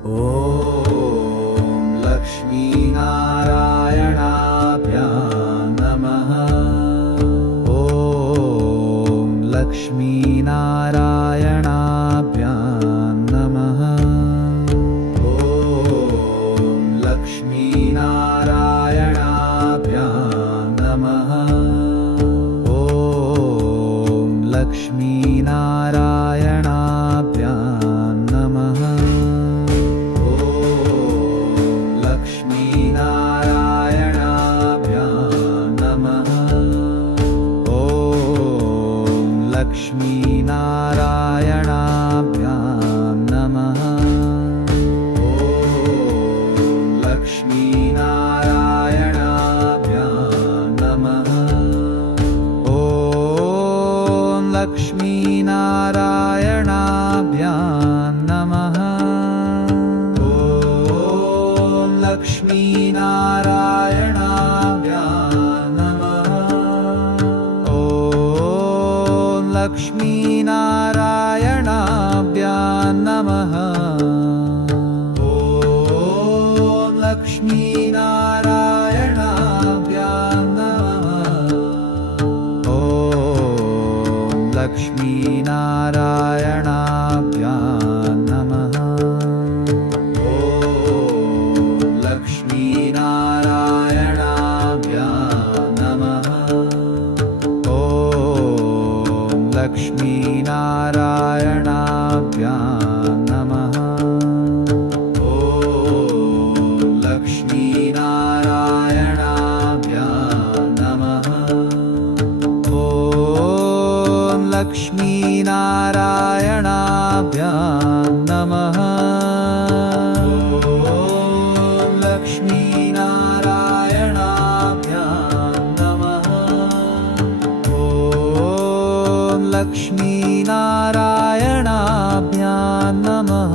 ॐ लक्ष्मीनारायणाभ्यां नमः। ॐ लक्ष्मीनारायणाभ्यां नमः। ॐ लक्ष्मीनारायणाभ्यां नमः। ॐ लक्ष्मीनारायणाभ्यां नमः। लक्ष्मीनारायणाभ्यां नमः। ॐ लक्ष्मीनारायणाभ्यां नमः। ॐ लक्ष्मीनारायणाभ्यां नमः। ॐ लक्ष्मीनारायणाभ्यां नमः। लक्ष्मीनारायणाभ्यां नमः। ॐ लक्ष्मीनारायणाभ्यां नमः। ॐ लक्ष्मीनारायणाभ्यां नमः। ॐ लक्ष्मीनारायणाभ्यां नमः। लक्ष्मीनारायणाभ्यां नमः। ॐ लक्ष्मीनारायणाभ्यां नमः। ॐ लक्ष्मीनारायणाभ्यां नमः। ॐ लक्ष्मीनारायणाभ्यां नमः। ॐ लक्ष्मीनारायणाभ्यां नमः।